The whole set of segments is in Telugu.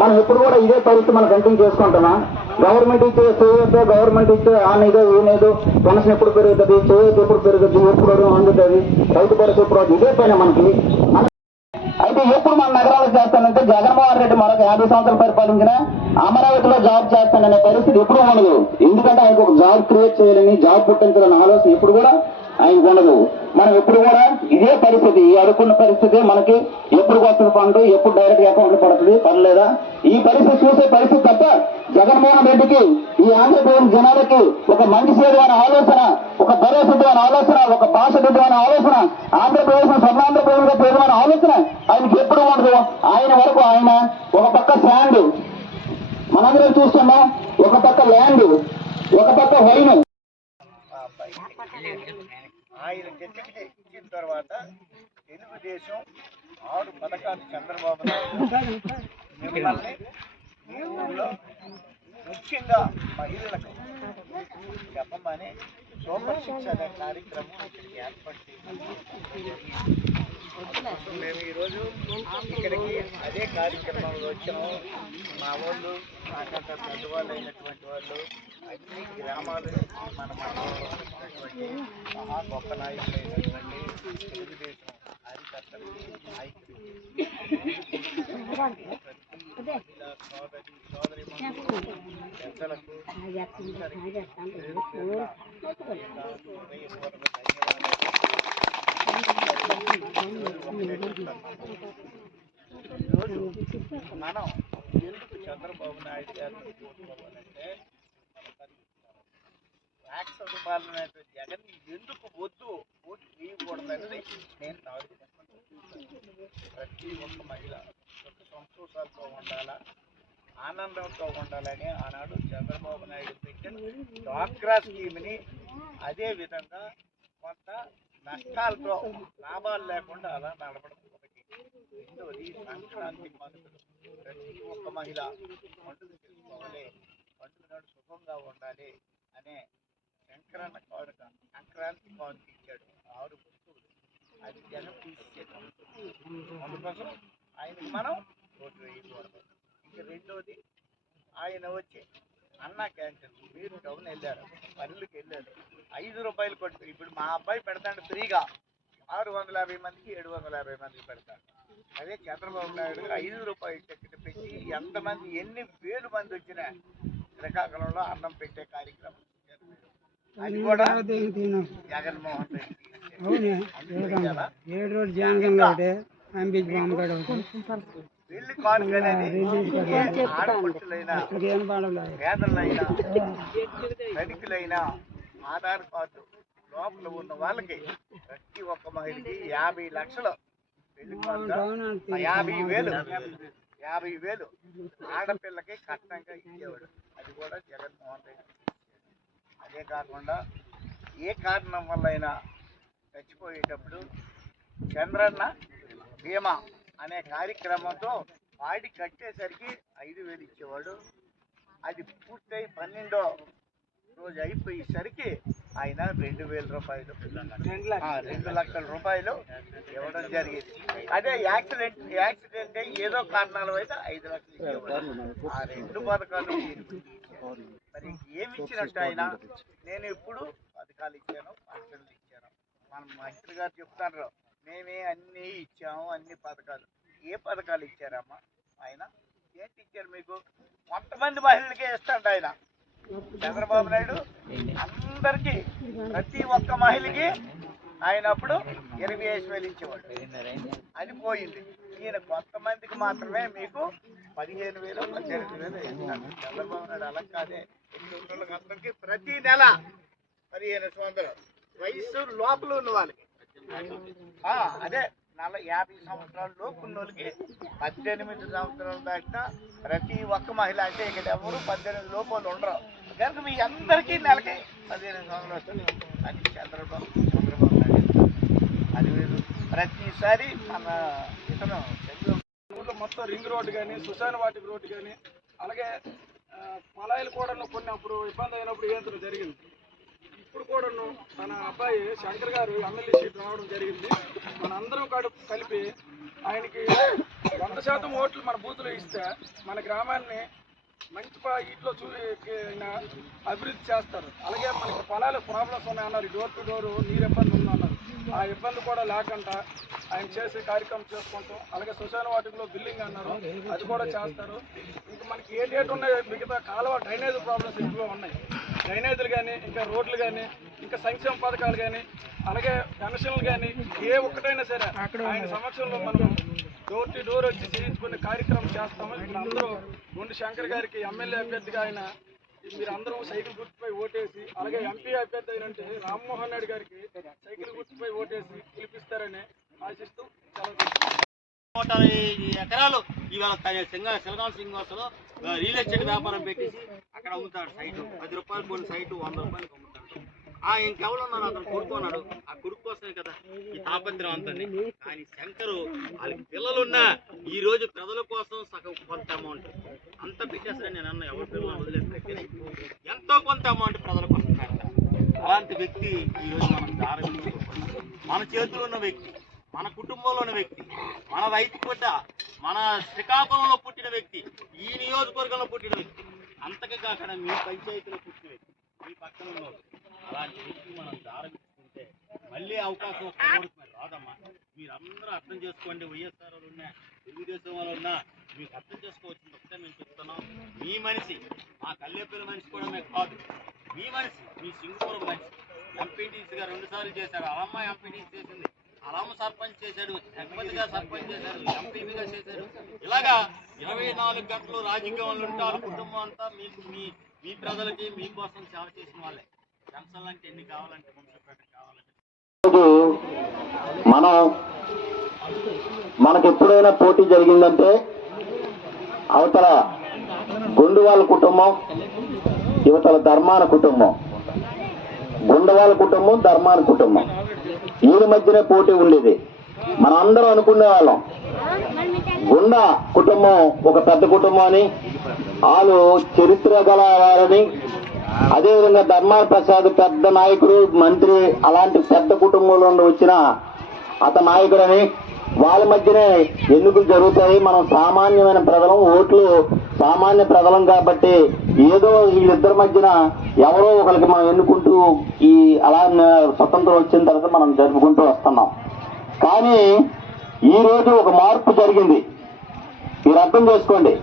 మనం ఎప్పుడు కూడా ఇదే పరిస్థితి మనం కంటిన్యూ చేసుకుంటున్నాం. గవర్నమెంట్ ఇచ్చే చేయొద్దు, గవర్నమెంట్ ఇచ్చే ఆనేదో ఏనేదో పెన్షన్ ఎప్పుడు పెరుగుతుంది, చేయొద్దు ఎప్పుడు పెరుగుతుంది, ఎప్పుడు అందుతుంది, రైతు భరోసా ఎప్పుడు ఇదే పైన మనకి. అయితే ఎప్పుడు మన నగరాలకు చేస్తానంటే జగన్మోహన్ రెడ్డి మరొక 50 సంవత్సరాలు పరిపాలించిన అమరావతిలో జాబ్ చేస్తాననే పరిస్థితి ఎప్పుడు ఉండదు. ఎందుకంటే ఆయనకు ఒక జాబ్ క్రియేట్ చేయాలని, జాబ్ పుట్టించాలని ఆలోచన ఎప్పుడు కూడా ఆయనకు ఉండదు. మనం ఎప్పుడు కూడా ఇదే పరిస్థితి, ఈ అడుక్కున్న పరిస్థితి మనకి ఎప్పుడు వస్తుంది ఫండ్, ఎప్పుడు డైరెక్ట్ అకౌంట్ పడుతుంది పర్లేదా, ఈ పరిస్థితి చూసే పరిస్థితి తప్ప జగన్మోహన్ రెడ్డికి ఈ ఆంధ్రప్రదేశ్ జనాలకి ఒక మంచి చేయాలనే ఆలోచన, ఒక భరోసా అనే ఆలోచన, ఒక భాష అనే ఆలోచన, ఆంధ్రప్రదేశ్ స్వర్ణాంధ్రప్రదేశ్గా పేరుమనే ఆలోచన ఆయనకి ఎప్పుడు ఉండదు. ఆయన వరకు ఆయన ఒక పక్క శాండ్ మనందరం చూస్తున్నాం, ఒక పక్క ల్యాండ్, ఒక పక్క వైన్. ఆయన టికెట్ ఇచ్చిన తర్వాత తెలుగుదేశం 6 పథకాలు చంద్రబాబు నాయుడు మిమ్మల్ని ఈ ఊళ్ళో ముఖ్యంగా మహిళలకు చెప్పమని సూపర్ 6 అనే కార్యక్రమం ఇక్కడికి ఏర్పాటు చేయడం. మేము ఈరోజు ఇక్కడికి అదే కార్యక్రమంలో వచ్చాము. మా వాళ్ళు నాకంత పెద్దవాళ్ళు అయినటువంటి వాళ్ళు అన్ని గ్రామాల నుంచి మన ఉన్నటువంటి మహా గొప్ప నాయకులైనటువంటి తెలుగుదేశం కార్యకర్తలకి నాయకులు సోదరి పెద్దలకు ఈరోజు మనం ఎందుకు చంద్రబాబు నాయుడు గారిని కోరుకోవాలంటే ట్యాక్స్ రూపాయలు జగన్ ఎందుకు వద్దు ఓటు వేయకూడదనేది నేను ప్రతి ఒక్క మహిళ సుఖ సంతోషాలతో ఉండాలా, ఆనందంతో ఉండాలని ఆనాడు చంద్రబాబు నాయుడు పెట్టిన డ్వాక్రా స్కీమ్ని అదేవిధంగా కొంత నష్టాలతో లాభాలు లేకుండా అలా నడపడం ఒకటి. రెండవది సంక్రాంతి పండుగలు ప్రతి ఒక్క మహిళ పండుగ చేసుకోవాలి, పండుగ నాడు సుఖంగా ఉండాలి అనే శంకరన్న కానుక సంక్రాంతి కానుక ఇచ్చాడు 6 వస్తువులు. అది జగన్ తీసేసాడు. అందుకోసం ఆయనకి మనం ఓటు వేయకూడదు. ఇంకా రెండోది ఆయన వచ్చి అన్నా క్యాంటీన్, మీరు టౌన్ వెళ్ళారు, పనులకి వెళ్ళారు, 5 రూపాయలు కొట్టి ఇప్పుడు మా అబ్బాయి పెడతాడు ఫ్రీగా 650 మందికి 750 మందికి పెడతాడు. అదే చంద్రబాబు నాయుడు గారు 5 రూపాయలు టికెట్ పెట్టి ఎంతమంది ఎన్ని వేలు మంది వచ్చినా శ్రీకాకుళంలో అన్నం పెట్టే కార్యక్రమం అది కూడా జగన్మోహన్ రెడ్డి. పెళ్లి కానుక అనేది ఆడపడుచులైనా పేదలైనా ధనికులైనా ఆధార్ కార్డు లోపల ఉన్న వాళ్ళకి ప్రతి ఒక్క మహిళకి 50 లక్షలు పెళ్లి కానుక 50,000 ఆడపిల్లకి కట్నంగా ఇచ్చేవాడు. అది కూడా జగన్మోహన్ రెడ్డి. అదే కాకుండా ఏ కారణం వల్ల అయినా చచ్చిపోయేటప్పుడు చంద్రన్న బీమా అనే కార్యక్రమంతో వాడి కట్టేసరికి 5,000 ఇచ్చేవాడు. అది పూర్తయి 12వ రోజు అయిపోయేసరికి ఆయన 2,000 రూపాయలు 2 లక్షల రూపాయలు ఇవ్వడం జరిగింది. అదే యాక్సిడెంట్ ఏదో కారణాల అయితే 5 లక్షలు ఇచ్చేవాడు. ఆ 2 పథకాలు మరి ఏమి ఇచ్చినట్టు ఆయన, నేను ఎప్పుడు పథకాలు ఇచ్చాను, పెన్షన్లు ఇచ్చాను. మన మంత్రి గారు చెప్తారు మేమే అన్నీ ఇచ్చాము, అన్ని పథకాలు. ఏ పథకాలు ఇచ్చారమ్మా ఆయన? ఏంటి ఇచ్చారు మీకు? కొంతమంది మహిళలకే ఇస్తాడు ఆయన చంద్రబాబు నాయుడు. అందరికీ ప్రతి ఒక్క మహిళకి ఆయన అప్పుడు 25,000 ఇచ్చేవాడు. అది పోయింది. ఈయన కొంతమందికి మాత్రమే మీకు 15,000 18,000 ఇస్తాడు. చంద్రబాబు నాయుడు అలా కాదే, అందరికీ ప్రతి నెల 1,500 వయసు లోపల ఉన్న వాళ్ళకి, అదే 50 సంవత్సరాల లోపు ఉన్న వాళ్ళకి 18 సంవత్సరాల దాకా ప్రతి ఒక్క మహిళ, అంటే ఇక్కడ ఎవరు 18 లోపు వాళ్ళు ఉండరు కనుక మీ అందరికీ నెలకి 15 సంవత్సరాలు వస్తుంది. అది చంద్రబాబు నాయుడు. అది ప్రతిసారి మన ఇతను ఊళ్ళో మొత్తం రింగ్ రోడ్డు కానీ, సుశాన్ వాటిక రోడ్డు కానీ, అలాగే మలాయిలు కూడా కొన్ని అప్పుడు ఇబ్బంది అయినప్పుడు ఏంటో జరిగింది. ఇప్పుడు కూడా తన అబ్బాయి శంకర్ గారు ఎమ్మెల్యే సీట్ రావడం జరిగింది. మనందరం కలిపి ఆయనకి 100% ఓట్లు మన బూత్లో ఇస్తే మన గ్రామాన్ని మంచి ఇట్లో అభివృద్ధి చేస్తారు. అలాగే మనకి పొలాలు ప్రాబ్లమ్స్ ఉన్నాయన్నారు, డోర్ టు డోర్ నీరు ఇబ్బంది ఉందన్నారు. ఆ ఇబ్బంది కూడా లేకుండా ఆయన చేసే కార్యక్రమం చేసుకుంటాం. అలాగే శ్మశాన వాటికలో బిల్డింగ్ అన్నారు, అది కూడా చేస్తారు. ఇంకా మనకి ఏ డేట్ ఉన్నాయి, మిగతా కాలువ డ్రైనేజ్ ప్రాబ్లమ్స్ ఎక్కువ ఉన్నాయి. డ్రైనేజీలు కానీ, ఇంకా రోడ్లు కానీ, ఇంకా సంక్షేమ పథకాలు కానీ, అలాగే పెన్షన్లు కానీ, ఏ ఒక్కటైనా సరే ఆయన సమక్షంలో మనం డోర్ టు డోర్ వచ్చి చేయించుకునే కార్యక్రమం చేస్తాము. ఇప్పుడు అందరూ గుండు శంకర్ గారికి ఎమ్మెల్యే అభ్యర్థిగా ఆయన మీరు అందరూ సైకిల్ గుర్తుపై ఓటేసి, అలాగే ఎంపీ అభ్యర్థి అయినంటే రామ్మోహన్ రెడ్డి గారికి సైకిల్ గుర్తుపై ఓటేసి గెలిపిస్తారని ఆశిస్తూ సెలవు. ఎకరాలు ఇవాళ శిలగాం శ్రీనివాసలో రియల్ ఎస్టేట్ వ్యాపారం పెట్టేసి అక్కడ అమ్ముతాడు. సైటు 10 రూపాయలు కొన్ని సైటు 100 రూపాయలకు అమ్ముతాడు. ఇంకెవరు ఉన్నాడు, అతను కొడుకున్నాడు. ఆ కొడుకు కోసమే కదా ఈ తాపత్రం అంతా. కానీ శంకరు వాళ్ళకి పిల్లలున్నా ఈ రోజు ప్రజల కోసం సగం కొంత అమౌంట్ అంత పెట్టేస్తారని నేను అన్న. ఎవరి పిల్లలు వదిలేస్తే ఎంతో కొంత అమౌంట్ ప్రజల కోసం పెడతారు. అలాంటి వ్యక్తి ఈరోజు మనం దారి మన చేతిలో ఉన్న వ్యక్తి, మన కుటుంబంలో ఉన్న వ్యక్తి, మన రైతు పుట్ట, మన శ్రీకాకుళంలో పుట్టిన వ్యక్తి, ఈ నియోజకవర్గంలో పుట్టిన వ్యక్తి, అంతగా కాకుండా మీ పంచాయతీలో పుట్టిన వ్యక్తి, మీ పక్కన ఉన్న అలాంటి వ్యక్తి మనం దారవించుకుంటే మళ్ళీ అవకాశం రాదమ్మా. మీరందరూ అర్థం చేసుకోండి. వైఎస్ఆర్ వాళ్ళు ఉన్నా, తెలుగుదేశం వాళ్ళు ఉన్నా మీకు అర్థం చేసుకోవచ్చు. ఒకటే మేము చెప్తున్నాం, మీ మనిషి మా కల్లేపల్లి మనిషి కూడా మేము కాదు, మీ మనిషి, మీ సింగపూరం మనిషి. ఎంపీటీసీగా 2 సార్లు చేశారు. అలమ్మ ఎంపీటీసీ చేసింది, అలాము సర్పంచ్ చేశాడు, జగపతిగా సర్పంచ్ చేశాడు, ఎంపీగా చేశాడు. ఇలాగా 24 గంటలు రాజకీయంలో ఉంటారు. కుటుంబం అంతా మీకు మీ ప్రజలకి మీకోసం సేవ చేసిన వాళ్ళే. పెన్షన్లు అంటే ఎన్ని కావాలంటే మున్సిపల్ కావాలంటే మనకు ఎప్పుడైనా పోటీ జరిగిందంటే అవతల గుండువాళ్ళ కుటుంబం, యువతల ధర్మాన కుటుంబం, గుండవాళ్ళ కుటుంబం, ధర్మాన కుటుంబం, వీళ్ళ మధ్యనే పోటీ ఉండేది. మనం అందరం అనుకునే వాళ్ళం గుండ కుటుంబం ఒక పెద్ద కుటుంబం అని, వాళ్ళు చరిత్ర గల వారని, అదేవిధంగా ధర్మాన ప్రసాద్ పెద్ద నాయకుడు, మంత్రి, అలాంటి పెద్ద కుటుంబంలో వచ్చిన అతని నాయకుడని. వాళ్ళ మధ్యనే ఎన్నికలు జరుగుతాయి. మనం సామాన్యమైన ప్రజలం, ఓట్లు సామాన్య ప్రజలం కాబట్టి ఏదో వీళ్ళిద్దరి మధ్యన ఎవరో ఒకరికి మనం ఎన్నుకుంటూ అలా స్వతంత్రం వచ్చిన తర్వాత మనం జరుపుకుంటూ వస్తున్నాం. కానీ ఈరోజు ఒక మార్పు జరిగింది. మీరు అర్థం చేసుకోండి,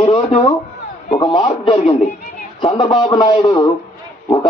ఈరోజు ఒక మార్పు జరిగింది. చంద్రబాబు నాయుడు ఒక